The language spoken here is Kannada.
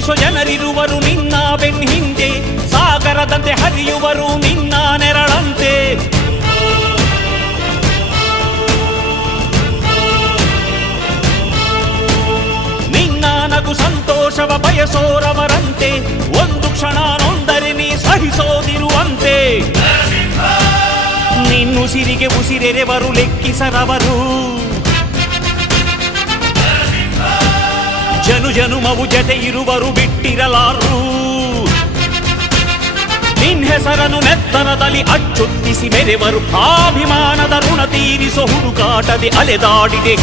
ಎನಿಸೋ ಜನರಿರುವರು ನಿನ್ನ ಬೆನ್ ಹಿಂದೆ, ಸಾಗರದಂತೆ ಹರಿಯುವರು ನಿನ್ನ ನೆರಳಂತೆ. ನಿನ್ನ ನಗು ಸಂತೋಷವ ಬಯಸೋರವರಂತೆ, ಒಂದು ಕ್ಷಣ ನೊಂದರೆ ನೀ ಸಹಿಸೋದಿರುವಂತೆ. ನಿನ್ನುಸಿರಿಗೆ ಉಸಿರೆರೆವರು ಲೆಕ್ಕಿಸರವರು, ಜನು ಜನುಮವು ಜತೆ ಇರುವರು ಬಿಟ್ಟಿರಲಾರು. ನಿನ್ ಹೆಸರನ್ನು ನೆತ್ತರದಲ್ಲಿ ಅಚ್ಚೊತ್ತಿಸಿ ಮೆರೆವರು, ಆಭಿಮಾನದ ಋಣ ತೀರಿಸೋ ಹುಡುಕಾಟದೆ ಅಲೆದಾಡಿದೆ.